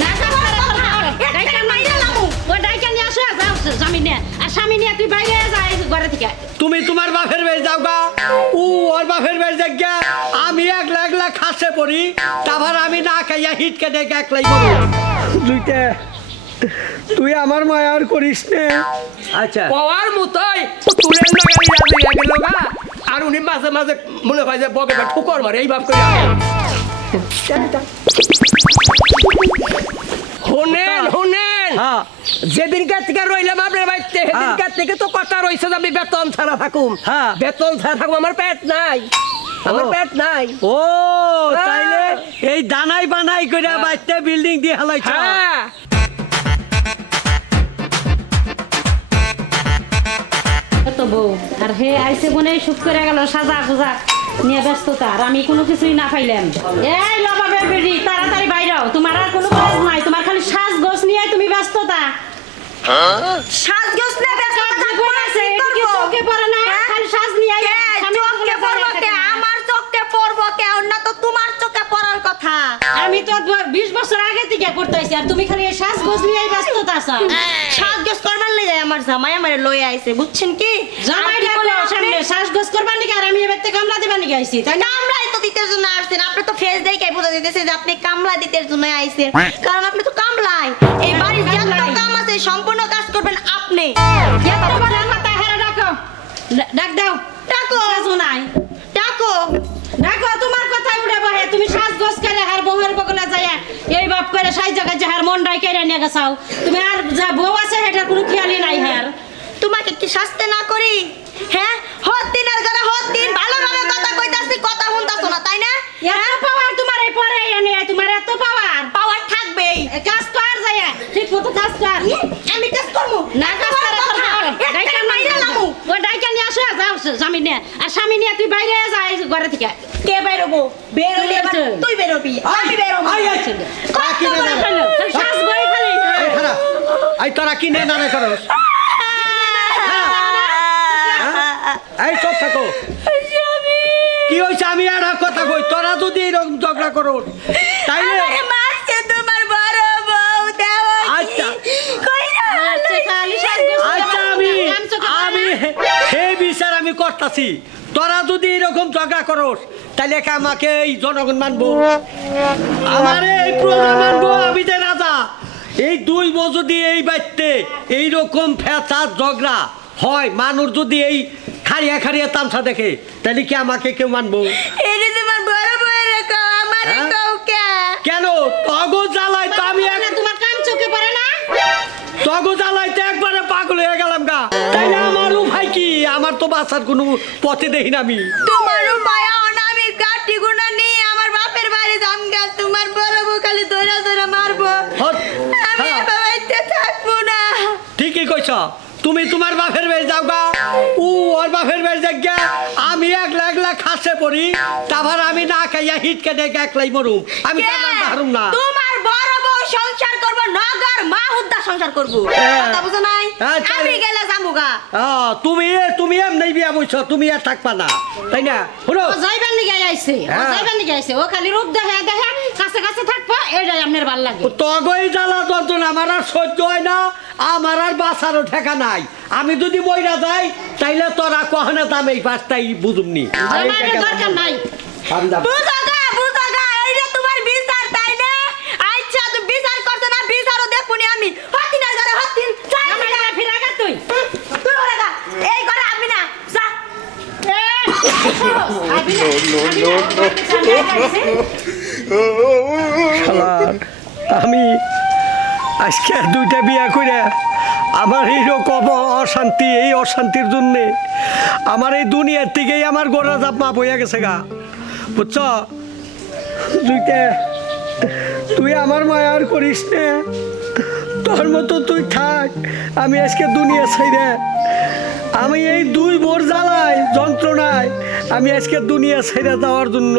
না করে একটা মাইরা লামু। ও ডাইকা নিয়ে আসো যাও স্বামী নিয়ে আর স্বামী নিয়ে তুই বাইরে যা এই ঘরে থেকে তুমি তোমার বাপের বাড়ি যাও গা। ও ওর বাপের বাড়ি যাক গা। আমি একলা একলা খাসে পড়ি তারপর আমি না খাইয়া হিটকে দেখে একলাই করি দুইটা তুই আমার মায়ার করিস নে। আচ্ছা। পাওয়ার মতোই তুলে লাগাই যাবে আগে লগা আর উনি মাঝে মাঝে মনে হয় যে বকে ঠুকর মারে এই ভাব করে শুনেন শুনেন। হ্যাঁ। যেদিনকার থেকে রইলাম আপনার বাড়িতে সেদিনকার থেকে তো কথা রয়েছে যে আমি বেতন ছাড়া থাকুম। হ্যাঁ। বেতন ছাড়া থাকুম আমার পেট নাই। আমার পেট নাই। ও তাইলে এই দানাই বানাই করে বাইতে বিল্ডিং দিয়ে হালাইছ। হ্যাঁ। বউ আর হে আইসে বনে সুখ করে গেল সাজা সুজা নিয়ে ব্যস্ততা আর আমি কোনো কিছুই না পাইলাম। এই লবাবের বেরি তাড়াতাড়ি হও। তোমার আর কোনো কাজ নাই তোমার খালি সাজ গোছ নিয়ে তুমি ব্যস্ততা সাজগোজ না জীবন আছে এটা কি চোখে পড়ে না খালি সাজ নিয়ে? চোখকে পড়ব কে? আমার চোখকে পড়ব কে? অন্য তো তোমার চোখে পড়ার কথা। আমি তো বিশ বছর আগে থেকে করতেছি আর তুমি খালি নিয়ে ব্যস্ততা আছো সাজগোজ করবার লেগে আমার জামাই আমারে লয়ে আইছে, বুঝছেন কি? জামাই সামনে আপনি- সাজ গোছ করবা নাকি আর আমি এবার কামলা দেবা নাকি আইছি তাই না দিতের জন্য আসছেন। আপনি তো ফেস দেখে বোঝা যেতেছে যে আপনি কামলা দিতের জন্য আইছেন। কারণ আপনি তো কামলাই। এই বাড়ির যত। কাম আছে সম্পূর্ণ কাজ করবেন আপনি। কথা হেরা ডাকো। ডাক দাও। ডাকো। সাজু নাই। ডাকো। দেখো তোমার কথাই উড়ে বহে। তুমি সাজ গোছ করে হার বউয়ের বগলে যায় এই বাপ করে সাই জায়গায় যে হার মন রাই কেড়ে নিয়ে গেছাও। তুমি আর যা বউ আছে সেটার কোনো খেয়ালই নাই হার। তোমাকে কি শাস্তি না করি? হ্যাঁ হত দিনের ঘরে হত দিন ভালোভাবে কথা কইতাছি কথা শুনতাছো না তাই না এত পাওয়ার তোমার এই পরে এনে তোমার এত পাওয়ার পাওয়ার থাকবেই কাজ কর যায় ঠিক মতো কাজ কর আমি কাজ করব। না কাজ করে তোর ভালো। ডাইকা মাইরা লামু। ও ডাইকা নিয়ে আসো যাও স্বামী নিয়ে। আর স্বামী নিয়ে তুই বাইরে যা এই ঘরে থেকে। কে বেরোবো? বেরোলে এবার তুই বেরো। তুই বেরোবি আমি বেরোবো। আই, আই, কত বড় হলো? খালি বই খালি। এই তোরা কি নে না রে করস এই চুপ থাকো। কি হয়েছে আমি আর কথা কই তোরা যদি এরকম ঝগড়া করো তাইলে করতাছি। তোরা যদি এরকম ঝগড়া করস তাহলে আমাকে এই জনগণ মানবো। আমার এই প্রজা মানবো আমি যে রাজা। এই দুই যদি এই বাড়তে এইরকম ফেঁচা ঝগড়া হয় মানুষ যদি এই খাড়িয়া খাড়িয়া তামসা দেখে তাহলে কি আমাকে কেউ মানবো? হ্যাঁ? কেন? তগো জ্বালায় তো আমি তোমার কাম চোখে পড়ে না? তগো জ্বালাইতে তো বাঁচার কোনো পথে দেখি না আমি। তোমারও মায়া অনামি কাটি গুণা নেই আমার বাপের বাড়ি জামগা তোমার বড় খালি ধরে ধরে মারবো। আমি হ্যাঁ। বাবাইতে থাকব না। ঠিকই কইছ। তুমি তোমার বাপের বাড়ি যাও গা। ও ওর বাপের বাড়ি যাক গা। আমি একলা একলা খাসে পড়ি। তারপর আমি না খাইয়া হিটকে দেখে একলাই মরুম। আমি? তার না। তোমার বড় বউ সংসার করব নগর মা হুদ্দা সংসার করব। কথা বুঝো নাই? আমি গেলে যামুগা। আহ, তুমি তুমি এমনি বিয়া বইছ তুমি আর থাকবা না। তাই না? শুনো। যাইবার নিগে আইছে। যাইবার নিগে আইছে। ও খালি রূপ দেখে দেখে কাছে কাছে থাকব এইটাই আপনার ভালো লাগে। তগই জ্বালা যন্ত্রণা আমার আর সহ্য হয় না আমার আর বাঁচারও ঠেকা নাই। আমি যদি মইরা যাই তাইলে তোরা কখনো দাম এই পাঁচটাই বুঝুমনি দরকার নাই যাব। বুঝাগা বুঝাগা এইটা তোমার বিচার তাই না আচ্ছা তুমি বিচার করছ না বিচারও দেখুনি আমি হতিন আর ঘরে হতিন যাই জামাইয়ের ফিরে আগা তুই তুই ওরে গা এই ঘরে আমি না যা শালার, আমি আজকে দুইটা বিয়া করে আমার এইরকম অশান্তি, এই অশান্তির জন্যে আমার এই দুনিয়ার থেকেই আমার গোড়া জাপ মাপ হইয়া গেছে গা। বুঝছ? দুইটা তুই আমার মায়ার করিস নে। তোর মতো তুই থাক, আমি আজকে দুনিয়া ছাইরে আমি এই দুই বোর জ্বালায়, যন্ত্রণায় আমি আজকে দুনিয়া ছেড়ে যাওয়ার জন্য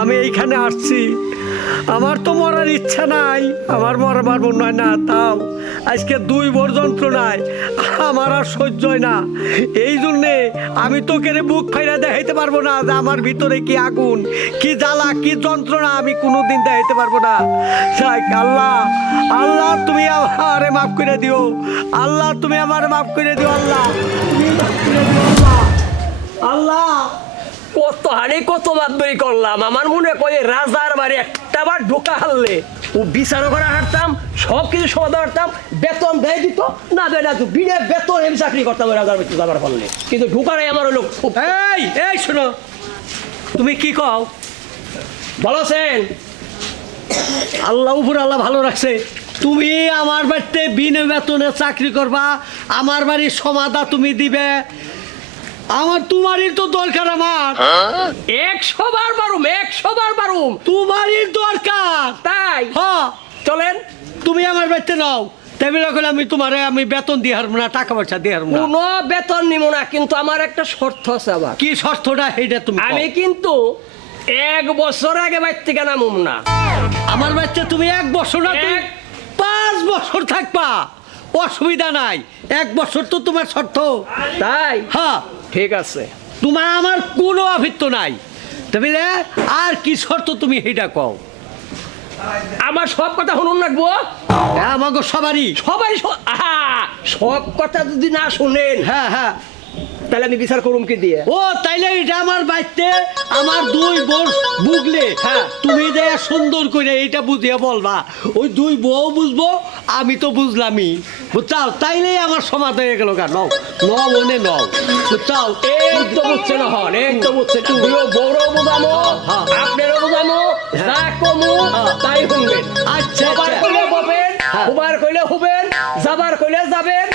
আমি এইখানে আসছি। আমার তো মরার ইচ্ছা নাই। আমার মরবার মন হয়, না তাও আজকে দুই বর যন্ত্রণায় আমার আর সহ্য হয় না। এই জন্যে আমি তোকে বুক ফাইরা দেখাইতে পারব না যে আমার ভিতরে কি আগুন, কি জ্বালা, কি যন্ত্রণা আমি কোনো দিন দেখাইতে পারব না। আল্লাহ আল্লাহ, তুমি আমারে মাফ করে দিও। আল্লাহ, তুমি আমারে মাফ করে দিও, আল্লাহ। মাফ করে দিও, আল্লাহ। আল্লাহ কত হানি কত বাদবরি করলাম। আমার মনে কয়ে, রাজার বাড়ি একটা বার ঢোকা হারলে। ও বিচারও করা হারতাম সব কিছু সমাধান হারতাম বেতন দেয় দিত। না দেয় না বিনা বেতন আমি চাকরি করতাম রাজার বাড়িতে যাবার ফলে। কিন্তু ঢোকারাই আমার খুব এই এই শোনো, তুমি কি কও? ভালো আছেন আল্লাহ উপর আল্লাহ ভালো রাখছে। তুমি আমার বাড়িতে বিনা বেতনে চাকরি করবা, আমার বাড়ির সমাধা তুমি দিবে। আমার তোমারই তো দরকার আমার। একশো বার বারুম একশো বার বারুম তোমারই দরকার। তাই? হ্যাঁ। চলেন। তুমি আমার বাড়িতে নাও। টেবিল করে আমি তোমারে আমি বেতন দিয়ে হারবো না টাকা পয়সা দিয়ে হারবো কোনো বেতন নিব না কিন্তু আমার একটা শর্ত আছে আবার। কি শর্তটা সেইটা তুমি আমি কিন্তু এক বছর আগে বাইর থেকে নামুম না। আমার বাচ্চা তুমি এক বছর না পাঁচ বছর থাকবা। অসুবিধা নাই। এক বছর তো তোমার শর্ত তাই? হ্যাঁ। ঠিক আছে। তোমার আমার কোনো আভিত্য নাই। তাহলে আর কি শর্ত তুমি এটা কও। আমার সব কথা শুনুন রাখব হ্যাঁ, আমাকে সবারই। সবাই সব কথা যদি না শুনেন হ্যাঁ হ্যাঁ। তাহলে আমি বিচার করুম কি দিয়ে? ও তাইলে এটা আমার বাইতে আমার দুই বোন বুঝলে। হ্যাঁ। তুমি যে সুন্দর করে এটা বুঝিয়ে বলবা ওই দুই বউ বুঝব আমি তো বুঝলামই। বুঝছাও? তাইলে আমার সমাধ হয়ে গেল কেন নও। ন মনে নও। বুঝছাও? এই তো বুঝছে না হন এই তো বুঝছে। তুমিও বড় বোঝামো।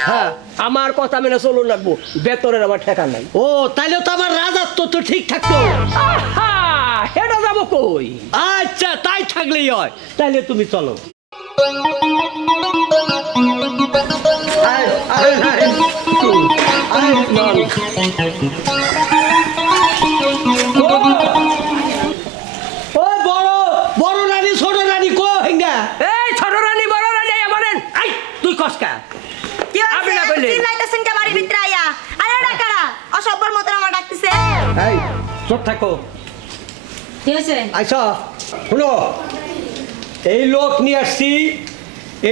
হ্যাঁ। আমার কথা মেনে চলুন রাখব বেতনের আমার ঠেকা নাই। ও তাইলে তো আমার রাজাত্ব তো ঠিক থাকতো। হেটা যাব কই? আচ্ছা তাই থাকলেই হয়। তাইলে তুমি চলো। ও বড় বড় রানী ছোট রানী কো হেঙ্গা? এই ছোট রানী বড় রানী আমারেন আই তুই কসকা কি আপনি না হয়েছে চিল্লাইতেছেন কে বাড়ির ভিতরে আইয়া আরে ডাকারা অসভ্যর মতন আমার ডাকতেছে। এই চোট থাকো। কি হয়েছে? শুনো। এই লোক নিয়ে আসছি।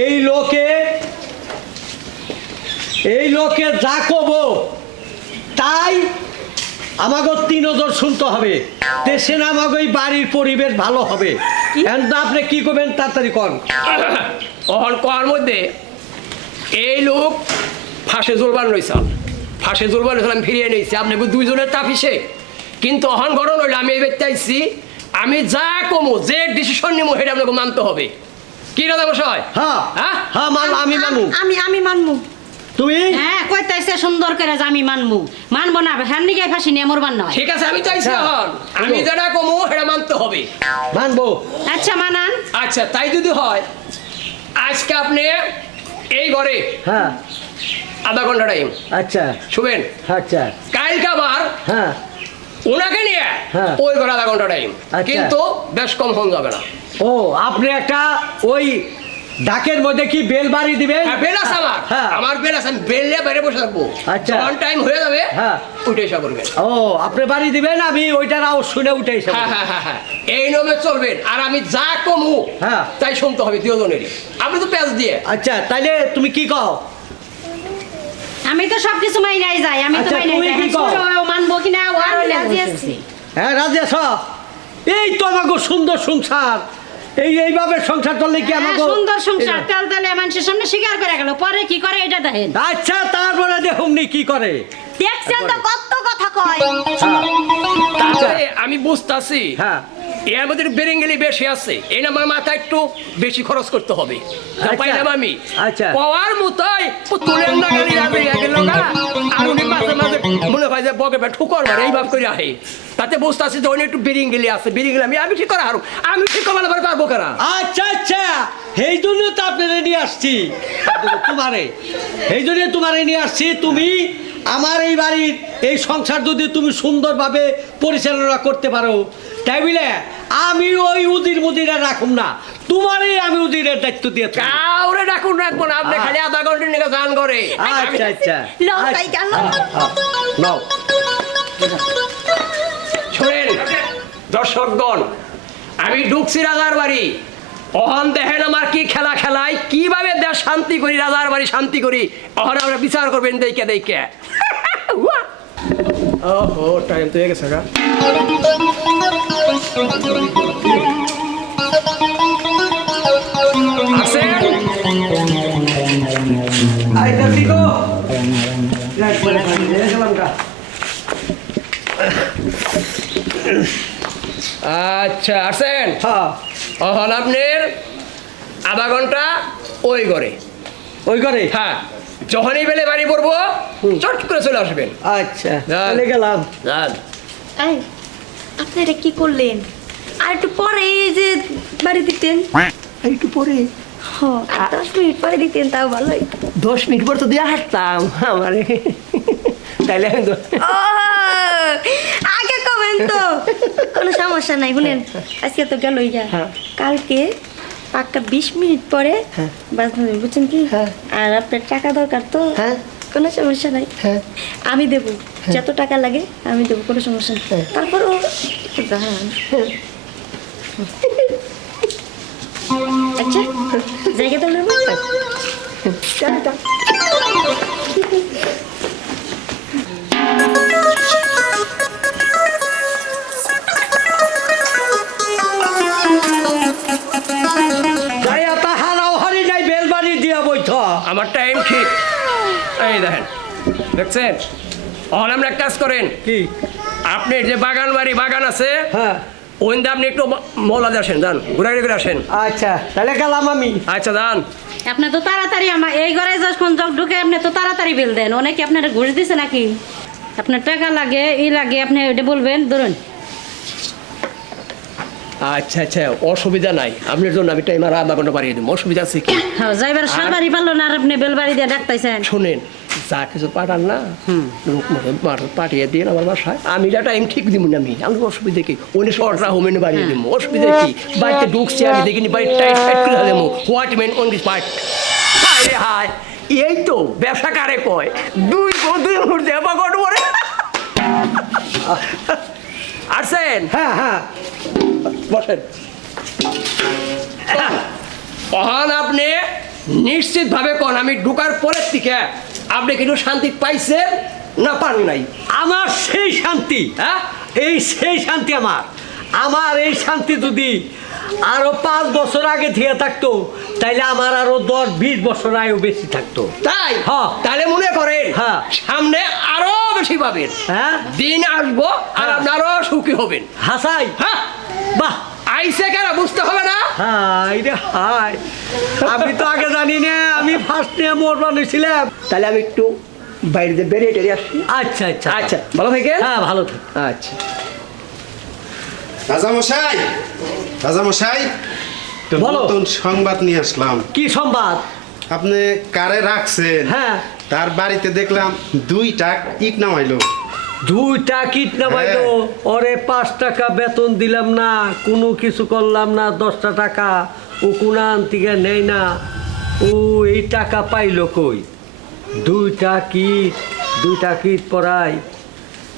এই লোকে এই লোকে যা কব তাই আমাকে তিন নজর শুনতে হবে। দেশে না আমাকে ওই বাড়ির পরিবেশ ভালো হবে। আপনি কি করবেন তাড়াতাড়ি কর অহন কর মধ্যে এই লোক ফাঁসে জোরবান রয়েছেন ফাঁসে জোরবান রয়েছেন আমি ফিরিয়ে নিয়েছি। আপনি দুইজনের তাফিসে। কিন্তু অহন গরম হইলে আমি এই আইছি আমি যা কমো যে ডিসিশন নিবো সেটা আপনাকে মানতে হবে। কি রাজা মশাই? হ্যাঁ। হ্যাঁ? হ্যাঁ মান আমি মানু আমি আমি মানমু তুমি? হ্যাঁ কইতাইছে সুন্দর করে আমি মানমু মানবো না হ্যাঁ ফাঁসি নিয়ে মরবার নয়। ঠিক আছে আমি তো আইছি হ্যাঁ। আমি যেটা কমু সেটা মানতে হবে। মানবো। আচ্ছা মানান। আচ্ছা তাই যদি হয় আজকে আপনি এই ঘরে হ্যাঁ। আধা ঘণ্টা টাইম আচ্ছা। শুবেন আচ্ছা। কালকে আবার হ্যাঁ। ওনাকে নিয়ে হ্যাঁ। ওই ঘরে আধা ঘণ্টা টাইম আচ্ছা। কিন্তু বেশ কম হন যাবে না। ও আপনি একটা ওই ডাকের মধ্যে কি বেল বাড়ি দিবেন হ্যাঁ বেল আছে আমার। হ্যাঁ। আমার বেল আছে আমি বেল নিয়ে বাইরে বসে থাকব। আচ্ছা। যখন টাইম হয়ে যাবে হ্যাঁ। উঠে করবেন ও আপনি বাড়ি দিবেন আমি ওইটার আওয়াজ শুনে উঠে এসে হ্যাঁ হ্যাঁ হ্যাঁ হ্যাঁ। এই নমে চলবেন আর আমি যা কমু হ্যাঁ। তাই শুনতে হবে দুজনেরই। আপনি তো প্যাঁচ দিয়ে। আচ্ছা তাইলে তুমি কি কও? আমি তো সব কিছু মাইনাই যাই আমি তো আচ্ছা, মাইনাই যাই। কি মানবো কিনা ও আর রাজি আছি। হ্যাঁ রাজে আছ? এই তো আমাকে সুন্দর সংসার। এই এইভাবে সংসার চললে কি আমার আমাকে সুন্দর সংসার তেল তেলে মানুষের সামনে স্বীকার করে গেল পরে কি করে এটা দেখেন। আচ্ছা তারপরে দেখুন নি কি করে। দেখছেন তো কত কথা কয়। তাহলে আমি বুঝতাছি হ্যাঁ। এর মধ্যে বেরেঙ্গেলি বেশি আছে। এই নাম্বার মাথা একটু বেশি খরচ করতে হবে। আচ্ছা। পাইলাম আমি। আচ্ছা। পাওয়ার মতোই তুলেন না গালি আগে আগে লগা আর উনি মাঝে মাঝে মনে হয় যে বকে বা ঠুকর মারে এই ভাব করে আহে। তাতে বুঝতে আছি যে উনি একটু বেরিঙ্গেলি আছে। বেরিঙ্গেলি আমি আমি ঠিক করা হারু আমি ঠিক করা পারব কারা আচ্ছা আচ্ছা। এই জন্য তো আপনারা নিয়ে আসছি। তোমারে। এই জন্য তোমারে নিয়ে আসছি। তুমি আমার এই বাড়ির এই সংসার যদি তুমি সুন্দরভাবে পরিচালনা করতে পারো তাই বুঝলে আমি ওই উদির মুদিরা রাখুম না। তোমারই আমি উদিরের দায়িত্ব দিয়ে। কাউরে ডাকুন রাখব না আপনি খালি আধা ঘণ্টা নিয়ে গান করে। আচ্ছা আচ্ছা। লও, আচ্ছা। তাই গেল। নাও শোনেন দর্শকগণ আমি ঢুকছি রাজার বাড়ি। অহন দেখেন আমার কি খেলা খেলায় কীভাবে দেশ শান্তি করি রাজার বাড়ি শান্তি করি অহন আমরা বিচার করবেন দেখে দেখে। ওহো টাইম তো হয়ে গেছে গা। আসেন। আইতা দিগো একবারে পানি দিয়ে গেলাম গা। আচ্ছা আসেন। হ্যাঁ। অহন আপনার আধা ঘণ্টা ওই ঘরে। ওই করে হ্যাঁ যখনই বেলে বাড়ি পড়ব চট করে চলে আসবেন। আচ্ছা। চলে গেলাম। এই, আপনি এটা কি করলেন? আর একটু পরে এই যে বাড়ি দিতেন। একটু পরে? দশ মিনিট পরে দিতেন তাও ভালোই দশ মিনিট পর তো দিয়ে হাঁটতাম আমার। তাইলে আমি তো- কোনো সমস্যা নাই শুনেন আজকে তো গেলই যা হ্যাঁ। কালকে পাক্কা বিশ মিনিট পরে হ্যাঁ। বাজনা বুঝছেন কি হ্যাঁ। আর আপনার টাকা দরকার তো হ্যাঁ। কোনো সমস্যা নাই হ্যাঁ। আমি দেব যত টাকা লাগে আমি দেবো কোনো সমস্যা নেই। তারপরও আচ্ছা জায়গা তো নেব টাইম ঠিক এই দেখেন দেখছেন? অহন আমরা কাজ করেন। কি? আপনি যে বাগান বাড়ি বাগান আছে হ্যাঁ। ওইন্দা আপনি একটু মৌলা দিয়ে আসেন যান ঘুরে ঘুরে আসেন। আচ্ছা তাহলে গেলাম আমি। আচ্ছা যান। আপনি তো তাড়াতাড়ি আমার এই ঘরে যখন যখন ঢুকে আপনি তো তাড়াতাড়ি বিল দেন। অনেকে আপনার ঘুষ দিছে নাকি? আপনার টাকা লাগে ই লাগে আপনি ওইটা বলবেন ধরুন। আচ্ছা আচ্ছা অসুবিধা নাই। আপনার জন্য আমি টাইম আর আধা ঘণ্টা বাড়িয়ে দেবো অসুবিধা আছে কি? হ্যাঁ যাইবার সালবাড়ি পারল না আর আপনি বেলবাড়ি দিয়ে ডাকতাইছেন। শোনেন যা কিছু পাঠান না পাঠিয়ে দিন আমার বাসায়। আমি যা টাইম ঠিক দিব না আমি আমার অসুবিধা কি? উনি শর্টরা হোমেন বাড়িয়ে দিব অসুবিধা কি? বাড়িতে ঢুকছি আমি দেখিনি বাড়ি টাইট টাইট করে দেবো। What men on this part হায় রে হায় এই তো ব্যবসা কারে কয়? দুই দুই মুহূর্তে পাকড় পরে। আসছেন হ্যাঁ হ্যাঁ। বসেন। অহান আপনি নিশ্চিত ভাবে কোন আমি ঢুকার পরের থেকে আপনি কিন্তু শান্তি পাইছেন না পান নাই? আমার সেই শান্তি হ্যাঁ? এই সেই শান্তি আমার। আমার এই শান্তি যদি আরও পাঁচ বছর আগে থেকে থাকতো তাইলে আমার আরও দশ বিশ বছর আয়ু বেশি থাকতো। তাই? হ্যাঁ। তাহলে মনে করেন হ্যাঁ। সামনে আরও বেশি পাবেন। হ্যাঁ? দিন আসব আর হ্যাঁ। আপনি আরও সুখী হবেন। হাসাই? হ্যাঁ। বাহ। আইসে কেন বুঝতে হবে না? হাই রে হাই। আমি তো আগে জানি না আমি ফার্স্ট নিয়ে মোর বানিয়েছিলাম তাহলে আমি একটু বাইরে বেরিয়ে টেরিয়ে আসি আচ্ছা আচ্ছা। আচ্ছা ভালো থেকে? হ্যাঁ ভালো থাক। আচ্ছা। রাজামশাই রাজামশাই একটা বলো। নতুন সংবাদ নিয়ে আসলাম। কি সংবাদ? আপনি কারে রাখছেন? হ্যাঁ। তার বাড়িতে দেখলাম দুইটা ইট নামাইলো। দুইটা কিট নামাইলো। ওরে পাঁচ টাকা বেতন দিলাম না কোনো কিছু করলাম না দশটা টাকা ও কোনান থেকে নেই না। ও এই টাকা পাইলো কই? দুইটা কিট দুইটা কিট পড়াই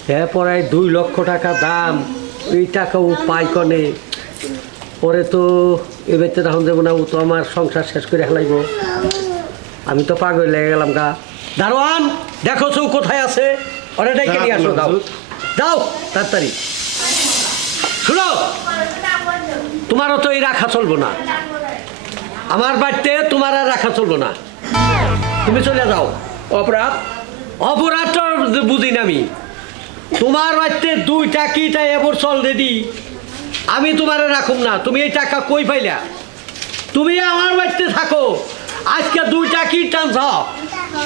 হ্যাঁ পড়াই দুই লক্ষ টাকা দাম এই টাকা ও পাই কনে? পরে তো এবার তো তখন যাব না ও তো আমার সংসার শেষ করে হেলাইব। আমি তো পাগল লেগে গেলাম গা। দারোয়ান দেখো চৌ কোথায় আছে। ওরে ডেকে নিয়ে আসো দাও। যাও তাড়াতাড়ি। শুনো তোমারও তো এই রাখা চলবো না। আমার বাড়িতে তোমার আর রাখা চলবো না। তুমি চলে যাও। অপরাধ? অপরাধ তো বুঝি না আমি। তোমার বাড়িতে দুইটা কিটা এবার চল রেডি আমি তোমারে রাখুম না। তুমি এই টাকা কই পাইলা? তুমি আমার বাড়িতে থাকো। আজকে দুইটা কি টানছ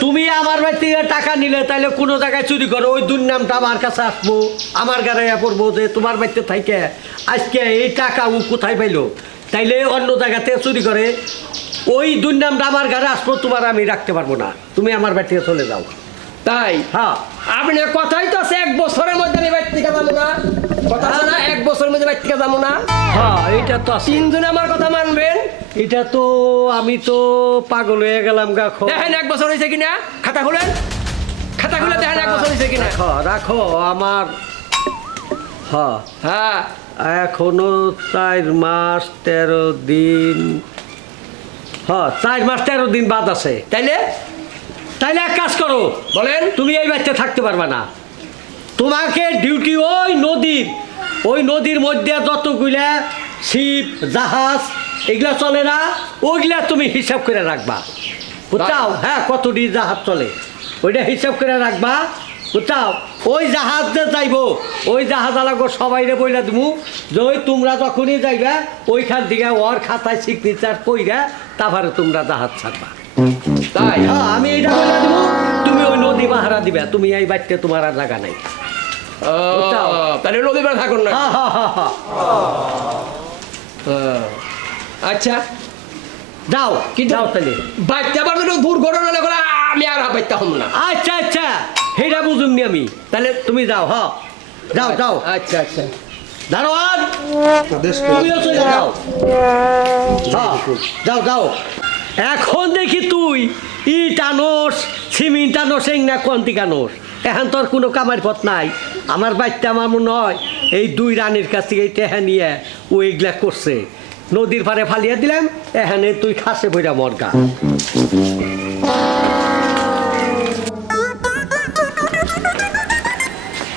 তুমি আমার বাড়ি থেকে টাকা নিলে তাহলে কোনো জায়গায় চুরি করো, ওই দুর্নামটা আমার কাছে আসব, আমার গাড়াইয়া পড়ব যে তোমার বাড়িতে থাইকে আজকে এই টাকা ও কোথায় পাইলো? তাইলে অন্য জায়গাতে চুরি করে, ওই দুর্নামটা আমার গাড়ি আসব, তোমার আমি রাখতে পারব না। তুমি আমার বাড়ি থেকে চলে যাও। তাই? হ্যাঁ। আপনার কথাই তো আছে এক বছরের মধ্যে আমি বাইর থেকে যাব না। কথা আছে না এক বছরের মধ্যে বাইর থেকে যাব না। হ্যাঁ এটা তো তিনজনে আমার কথা মানবেন? এটা তো আমি তো পাগল হয়ে গেলাম গা দেখেন এক বছর হয়েছে কিনা? খাতা খুলেন। খাতা খুলে দেখেন এক বছর হয়েছে কিনা? রাখো আমার হ্যাঁ। হ্যাঁ। এখনও চার মাস তেরো দিন হ্যাঁ চার মাস তেরো দিন বাদ আছে। তাইলে? তাইলে এক কাজ করো। বলেন? তুমি এই বাচ্চা থাকতে পারবে না। তোমাকে ডিউটি ওই নদীর ওই নদীর মধ্যে যতগুলা শিপ জাহাজ এগুলা চলে না ওইগুলা তুমি হিসাব করে রাখবা। বুঝছাও? হ্যাঁ কতটি জাহাজ চলে। ওইটা হিসাব করে রাখবা। বুঝছাও? ওই জাহাজ যে যাইব ওই জাহাজ আলাগো সবাইরে বইলা দিমু যে ওই তোমরা যখনই যাইবা ওইখান থেকে ওর খাতায় সিগনেচার কইরা তারপরে তোমরা জাহাজ ছাড়বা। তাই? হ্যাঁ আমি এইটা বলে দেবো। তুমি ওই নদী পাহারা দিবে। তুমি এই বাড়িতে তোমার আর জায়গা নাই। তাহলে নদী পাড়ে থাকুন না। হা, হা, হা, হা। হ্যাঁ। আচ্ছা। যাও কি যাও তাহলে? বাচ্চা আবার দুর্ঘটনা না করে আমি আর বাচ্চা হম না। আচ্ছা আচ্ছা। সেইটা বুঝুমনি আমি। তাহলে তুমি যাও হ যাও যাও। আচ্ছা আচ্ছা। দারোয়ান তুমিও চলে যাও। হ্যাঁ, যাও যাও। এখন দেখি তুই। ই টানোস সিমিন টানোস এই না কন্তি কানোস এখন তোর কোনো কামার পথ নাই। আমার বাচ্চা আমার মনে হয় এই দুই রানীর কাছ থেকে টেহা নিয়ে ও এগুলা করছে। নদীর পাড়ে ফালিয়ে দিলাম, এখানে তুই খাসে বইরা মরগা।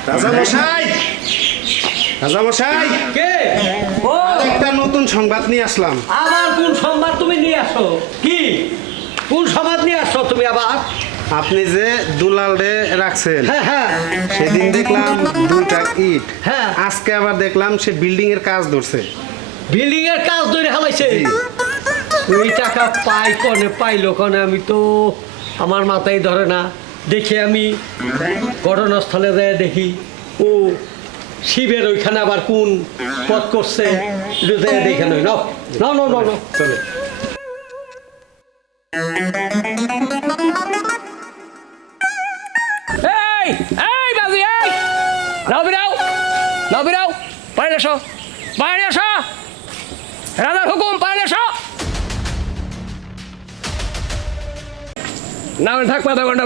রাজা মশাই রাজা মশাই কে? ও! একটা নতুন সংবাদ নিয়ে আসলাম। আবার কোন সংবাদ তুমি নিয়ে আসো? কি? কোন সংবাদ নিয়ে আসো তুমি আবার? আপনি যে দুলাল রে রাখছেন হ্যাঁ হ্যাঁ। সেদিন দেখলাম দুইটা ইট। হ্যাঁ। আজকে আবার দেখলাম সে বিল্ডিং এর কাজ ধরছে। বিল্ডিং এর কাজ ধরে হালাইছে? ওই টাকা পাই কনে পাইলো কনে আমি তো আমার মাথায় ধরে না। দেখি আমি ঘটনাস্থলে যায় দেখি ও শিবের ওইখানে আবার কোন পথ করছে? দেখে পানি এসো রাজার হুকুম না ঘণ্টা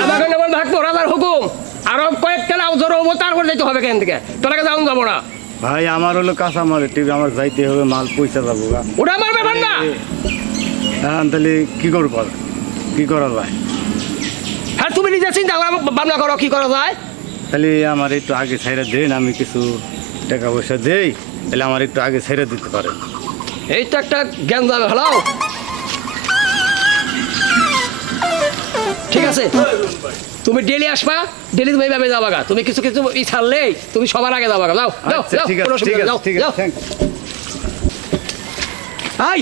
আধা ঘণ্টা থাকব, রাজার হুকুম। আরও কয়েকটা জোর হব তারপর যেতে হবে কেন থেকে? তোলাকে যাও যাব না। ভাই আমার হলো কাঁচামাল ঠিক আমার যাইতে হবে মাল পয়সা যাব ওটা আমার ব্যাপার না। এখন তাহলে কি করব? কি করা যায়? হ্যাঁ তুমি নিজে চিন্তা করো ভাবনা করো কি করা যায়? তাহলে আমার একটু আগে ছেড়ে দেন আমি কিছু টাকা পয়সা দেই তাহলে আমার একটু আগে ছেড়ে দিতে পারে এই তো একটা জ্ঞান যাবে হ্যালো? আছে? তুমি ডেলি আসবা ডেলি তুমি এইভাবে যাবা গা। তুমি কিছু কিছু ই ছাড়লেই তুমি সবার আগে যাবা গা। যাও যাও আচ্ছা যাও, যাও. আই!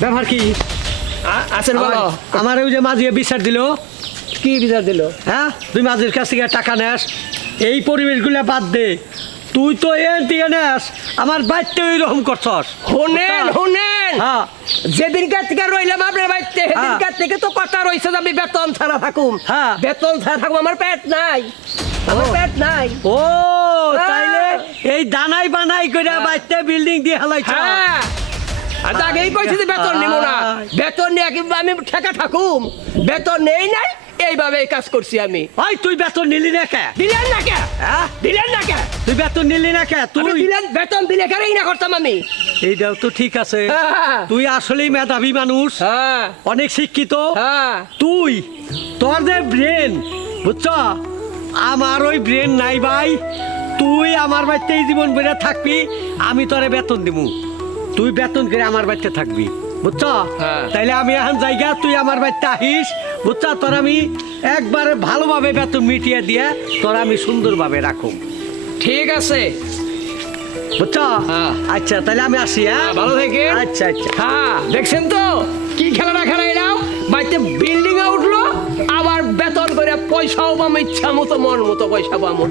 ব্যাপার কি? আছেন বলো? আমার- ওই যে মাঝিয়ে বিচার দিল। কি বিচার দিল? হ্যাঁ? তুই মাঝির কাছ থেকে টাকা নেস এই পরিবেশগুলো বাদ দে। তুই তো এর দিকে নেস আমার বাড়িতে ওই রকম করছস। শুনেন শুনেন! হ্যাঁ। যেদিনকার থেকে রইলাম আপনার বাড়িতে সেদিনকার থেকে তো কথা রয়েছে যে আমি বেতন ছাড়া থাকুম। হ্যাঁ। বেতন ছাড়া থাকুম আমার পেট নাই। আমার পেট নাই। ও তাইলে এই দানাই বানাই করে বাড়িতে বিল্ডিং দিয়ে হালাইছ। হ্যাঁ। আগেই কইছি যে বেতন নিব না। বেতন নিয়ে আমি ঠেকা থাকুম? বেতন নেই নাই? এইভাবে এই কাজ করছি আমি। ওই তুই বেতন নিলি না কে? দিলেন না কে? হ্যাঁ? দিলেন না কে? তুই বেতন নিলি না কে? তুই দিলেন বেতন দিলে কেন না করতাম আমি? এইটাও তো ঠিক আছে। হ্যাঁ। তুই আসলেই মেধাবী মানুষ। হ্যাঁ। অনেক শিক্ষিত। তুই তোর যে ব্রেন বুঝছ? আমার ওই ব্রেন নাই ভাই। তুই আমার বাড়িতে জীবন বেড়ে থাকবি আমি তোরে বেতন দিব তুই বেতন করে আমার বাড়িতে থাকবি বুঝছ। তাইলে আমি এখন জায়গা তুই আমার বাড়িতে আহিস বুঝছ তোর আমি একবারে ভালোভাবে বেতন মিটিয়ে দিয়ে তোর আমি সুন্দরভাবে রাখো ঠিক আছে। বুঝছ? হ্যাঁ। আচ্ছা তাহলে আমি আসি হ্যাঁ? হ্যাঁ, ভালো থেকে। আচ্ছা আচ্ছা। হ্যাঁ দেখছেন তো? কি খেলাটা খেলাইলাম বাড়িতে বিল্ডিং উঠল আবার বেতন করে পয়সাও পাবো ইচ্ছা মতো মন মতো পয়সা পাবো।